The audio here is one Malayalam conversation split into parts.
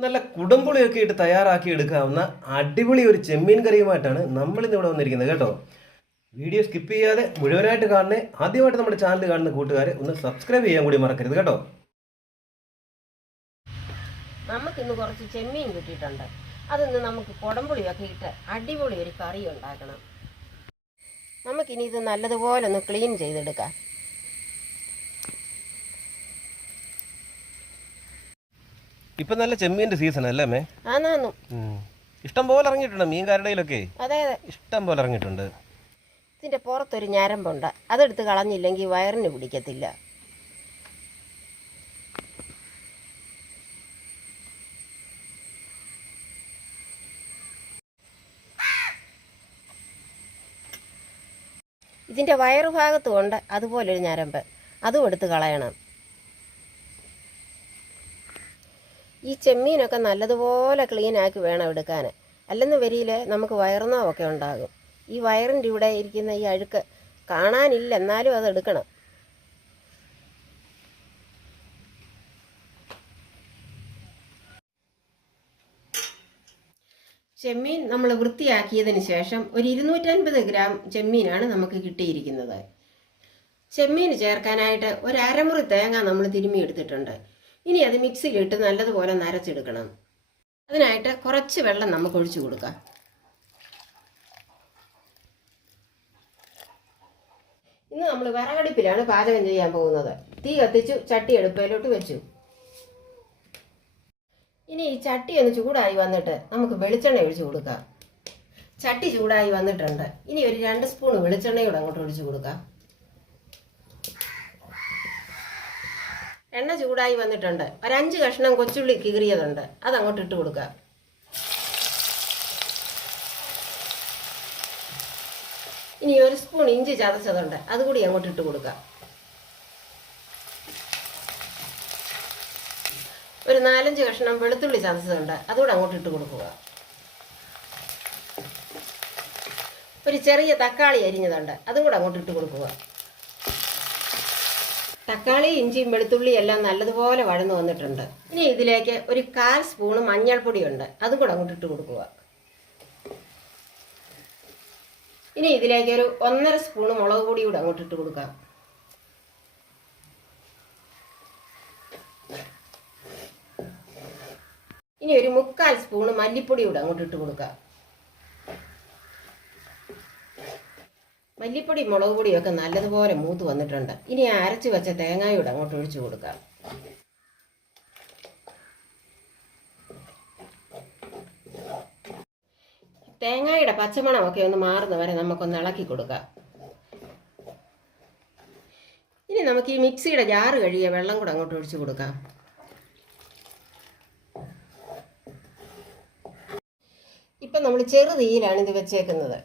നല്ല കുടംപുളിയൊക്കെ ഇട്ട് തയ്യാറാക്കി എടുക്കാവുന്ന അടിപൊളി ഒരു ചെമ്മീൻ കറിയുമായിട്ടാണ് നമ്മളിന്ന് ഇവിടെ വന്നിരിക്കുന്നത് കേട്ടോ. വീഡിയോ സ്കിപ്പ് ചെയ്യാതെ മുഴുവനായിട്ട് കാണണേ. ആദ്യമായിട്ട് നമ്മുടെ ചാനൽ കാണുന്ന കൂട്ടുകാരെ ഒന്ന് സബ്സ്ക്രൈബ് ചെയ്യാൻ കൂടി മറക്കരുത് കേട്ടോ. നമുക്കിന്ന് കുറച്ച് ചെമ്മീൻ കിട്ടിയിട്ടുണ്ട്. അതിന്ന് നമുക്ക് കുടംപുളിയൊക്കെ ഇട്ട് അടിപൊളി ഒരു കറി ഉണ്ടാക്കണം. നമുക്കിനി ഇത് നല്ലതുപോലെ ഒന്ന് ക്ലീൻ ചെയ്തെടുക്കാം. ഇപ്പൊ നല്ല ചെമ്മീൻ്റെ സീസൺ അല്ലേ അമ്മേ? ആന്നു ഇഷ്ടം പോലെ ഇറങ്ങിയിട്ടുണ്ട് മീൻകാരുടെയിലൊക്കെ. അതെ അതെ, ഇഷ്ടം പോലെ ഇറങ്ങിയിട്ടുണ്ട്. ഇതിന്റെ പുറത്തൊരു ഞരമ്പുണ്ട്, അതെടുത്ത് കളഞ്ഞില്ലെങ്കിൽ വയറിന് പിടിക്കത്തില്ല. ഇതിന്റെ വയറുഭാഗത്തും ഉണ്ട് അതുപോലൊരു ഞരമ്പ്, അതും എടുത്ത് കളയണം. ഈ ചെമ്മീനൊക്കെ നല്ലതുപോലെ ക്ലീൻ ആക്കി വേണം എടുക്കാൻ, അല്ലെന്ന് വരിയിൽ നമുക്ക് വയറുന്നൊക്കെ ഉണ്ടാകും. ഈ വയറിൻ്റെ ഇവിടെ ഇരിക്കുന്ന ഈ അഴുക്ക് കാണാനില്ല, എന്നാലും അത് എടുക്കണം. ചെമ്മീൻ നമ്മൾ വൃത്തിയാക്കിയതിന് ശേഷം ഒരു 250 ഗ്രാം ചെമ്മീനാണ് നമുക്ക് കിട്ടിയിരിക്കുന്നത്. ചെമ്മീൻ ചേർക്കാനായിട്ട് ഒരു അരമുറി തേങ്ങ നമ്മൾ തിരുമ്മി എടുത്തിട്ടുണ്ട്. ഇനി അത് മിക്സിയിലിട്ട് നല്ലതുപോലെ നരച്ചെടുക്കണം. അതിനായിട്ട് കുറച്ച് വെള്ളം നമുക്ക് ഒഴിച്ചു കൊടുക്കാം. ഇന്ന് നമ്മൾ വിറകടുപ്പിലാണ് പാചകം ചെയ്യാൻ പോകുന്നത്. തീ കത്തിച്ചു, ചട്ടി അടുപ്പയിലോട്ട് വെച്ചു. ഇനി ഈ ചട്ടി ഒന്ന് ചൂടായി വന്നിട്ട് നമുക്ക് വെളിച്ചെണ്ണ ഒഴിച്ചു കൊടുക്കാം. ചട്ടി ചൂടായി വന്നിട്ടുണ്ട്. ഇനി ഒരു 2 സ്പൂൺ വെളിച്ചെണ്ണയോട് അങ്ങോട്ട് ഒഴിച്ചു കൊടുക്കാം. എണ്ണ ചൂടായി വന്നിട്ടുണ്ട്. ഒരു 5 കഷ്ണം കൊച്ചുള്ളി കീറിയതുണ്ട്, അതങ്ങോട്ട് ഇട്ട് കൊടുക്കുക. ഇനി 1 സ്പൂൺ ഇഞ്ചി ചതച്ചതുണ്ട്, അതുകൂടി അങ്ങോട്ട് ഇട്ട് കൊടുക്കുക. ഒരു 4-5 കഷ്ണം വെളുത്തുള്ളി ചതച്ചതുണ്ട്, അതുകൂടെ അങ്ങോട്ട് ഇട്ട് കൊടുക്കുക. ഒരു ചെറിയ തക്കാളി അരിഞ്ഞതുണ്ട്, അതും കൂടെ അങ്ങോട്ട് ഇട്ട് കൊടുക്കുക. തക്കാളി, ഇഞ്ചിയും വെളുത്തുള്ളിയും എല്ലാം നല്ലതുപോലെ വഴന്നു വന്നിട്ടുണ്ട്. ഇനി ഇതിലേക്ക് ഒരു 1/4 സ്പൂണ് മഞ്ഞൾപ്പൊടിയുണ്ട്, അതും കൂടെ അങ്ങോട്ട് ഇട്ട് കൊടുക്കുക. ഇനി ഇതിലേക്ക് ഒരു 1.5 സ്പൂണ് മുളക് പൊടി കൂടെ അങ്ങോട്ട് ഇട്ട് കൊടുക്കാം. ഇനി ഒരു 3/4 സ്പൂണ് മല്ലിപ്പൊടി കൂടെ അങ്ങോട്ട് ഇട്ട് കൊടുക്കാം. മല്ലിപ്പൊടി മുളക് പൊടിയൊക്കെ നല്ലതുപോലെ മൂത്ത് വന്നിട്ടുണ്ട്. ഇനി അരച്ച് വെച്ച തേങ്ങയോട് അങ്ങോട്ട് ഒഴിച്ചു കൊടുക്കാം. തേങ്ങയുടെ പച്ചമണമൊക്കെ ഒന്ന് മാറുന്ന വരെ നമുക്കൊന്ന് ഇളക്കി കൊടുക്കാം. ഇനി നമുക്ക് ഈ മിക്സിയുടെ ജാറ് കഴുകിയ വെള്ളം കൂടെ അങ്ങോട്ട് ഒഴിച്ചു കൊടുക്കാം. ഇപ്പം നമ്മൾ ചെറു തീയിലാണ് ഇത് വെച്ചേക്കുന്നത്.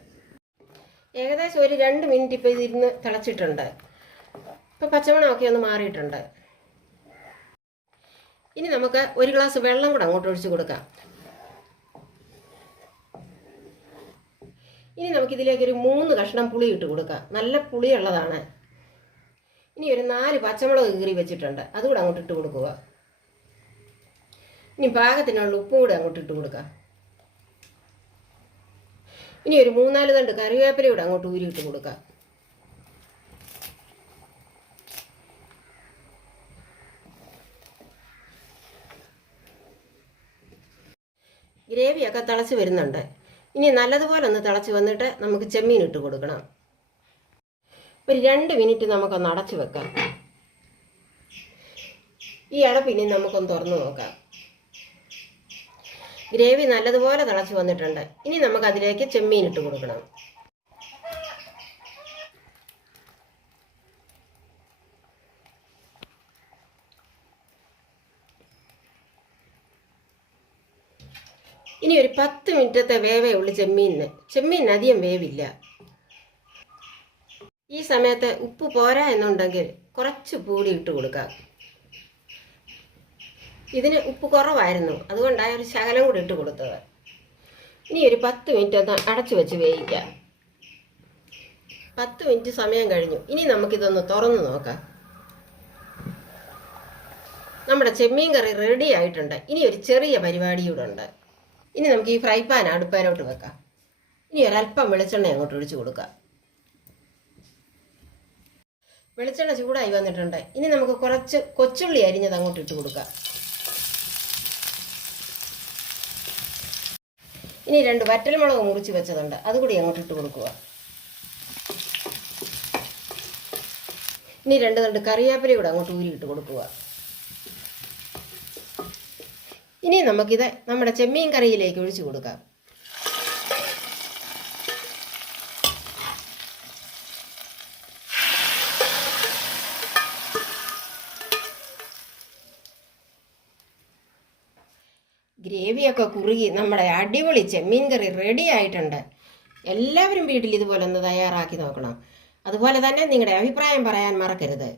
ഏകദേശം ഒരു 2 മിനിറ്റ് ഇപ്പോൾ ഇതിരുന്ന് തിളച്ചിട്ടുണ്ട്. ഇപ്പോൾ പച്ചമണമൊക്കെ ഒന്ന് മാറിയിട്ടുണ്ട്. ഇനി നമുക്ക് ഒരു ഗ്ലാസ് വെള്ളം കൂടെ അങ്ങോട്ട് ഒഴിച്ചു കൊടുക്കാം. ഇനി നമുക്കിതിലേക്ക് ഒരു 3 കഷ്ണം പുളി ഇട്ട് കൊടുക്കാം. നല്ല പുളിയുള്ളതാണ്. ഇനി ഒരു 4 പച്ചമുളക് കീറി വെച്ചിട്ടുണ്ട്, അതുകൂടെ അങ്ങോട്ട് ഇട്ട് കൊടുക്കുക. ഇനി പാകത്തിനുള്ള ഉപ്പും കൂടെ അങ്ങോട്ട് ഇട്ട് കൊടുക്കാം. ഇനി ഒരു 3-4 തണ്ട് കറിവേപ്പിലയൂടെ അങ്ങോട്ട് ഊരിയിട്ട് കൊടുക്കാം. ഗ്രേവിയൊക്കെ തിളച്ച് വരുന്നുണ്ട്. ഇനി നല്ലതുപോലെ ഒന്ന് തിളച്ച് വന്നിട്ട് നമുക്ക് ചെമ്മീൻ ഇട്ട് കൊടുക്കണം. ഒരു 2 മിനിറ്റ് നമുക്കൊന്ന് അടച്ചു വെക്കാം. ഈ അടപ്പിനി നമുക്കൊന്ന് തുറന്നു നോക്കാം. ഗ്രേവി നല്ലതുപോലെ തിളച്ച് വന്നിട്ടുണ്ട്. ഇനി നമുക്ക് അതിലേക്ക് ചെമ്മീൻ ഇട്ട് കൊടുക്കണം. ഇനി ഒരു 10 മിനിറ്റത്തെ വേവേ ഉള്ളു ചെമ്മീനിന്. ചെമ്മീൻ അധികം വേവില്ല. ഈ സമയത്ത് ഉപ്പ് പോരാ എന്നുണ്ടെങ്കിൽ കുറച്ച് കൂടി ഇട്ട് കൊടുക്കാം. ഇതിന് ഉപ്പ് കുറവായിരുന്നു, അതുകൊണ്ടാണ് ഒരു ശകലം കൂടി ഇട്ട് കൊടുത്തത്. ഇനി ഒരു 10 മിനിറ്റ് ഒന്ന് അടച്ചു വെച്ച് വേവിക്കാം. 10 മിനിറ്റ് സമയം കഴിഞ്ഞു. ഇനി നമുക്കിതൊന്ന് തുറന്ന് നോക്കാം. നമ്മുടെ ചെമ്മീൻ കറി റെഡി ആയിട്ടുണ്ട്. ഇനി ഒരു ചെറിയ പരിപാടി കൂടെ ഉണ്ട്. ഇനി നമുക്ക് ഈ ഫ്രൈ പാൻ അടുപ്പേലോട്ട് വെക്കാം. ഇനി ഒരല്പം വെളിച്ചെണ്ണ അങ്ങോട്ട് ഒഴിച്ചു കൊടുക്കാം. വെളിച്ചെണ്ണ ചൂടായി വന്നിട്ടുണ്ട്. ഇനി നമുക്ക് കുറച്ച് കൊച്ചുള്ളി അരിഞ്ഞത് അങ്ങോട്ട് ഇട്ട് കൊടുക്കാം. ഇനി 2 വറ്റൽമുളക് മുറിച്ച് വെച്ചതുണ്ട്, അതുകൂടി അങ്ങോട്ട് ഇട്ട് കൊടുക്കുക. ഇനി 2 തണ്ട് കറിവേപ്പില കൂടെ അങ്ങോട്ട് ഊരിയിട്ട് കൊടുക്കുക. ഇനി നമുക്കിത് നമ്മുടെ ചെമ്മീൻ കറിയിലേക്ക് ഒഴിച്ചു കൊടുക്കാം. ഗ്രേവിയൊക്കെ കുറുകി നമ്മുടെ അടിപൊളി ചെമ്മീൻ കറി റെഡി ആയിട്ടുണ്ട്. എല്ലാവരും വീട്ടിൽ ഇതുപോലെ ഒന്ന് തയ്യാറാക്കി നോക്കണം. അതുപോലെ തന്നെ നിങ്ങളുടെ അഭിപ്രായം പറയാൻ മറക്കരുത്.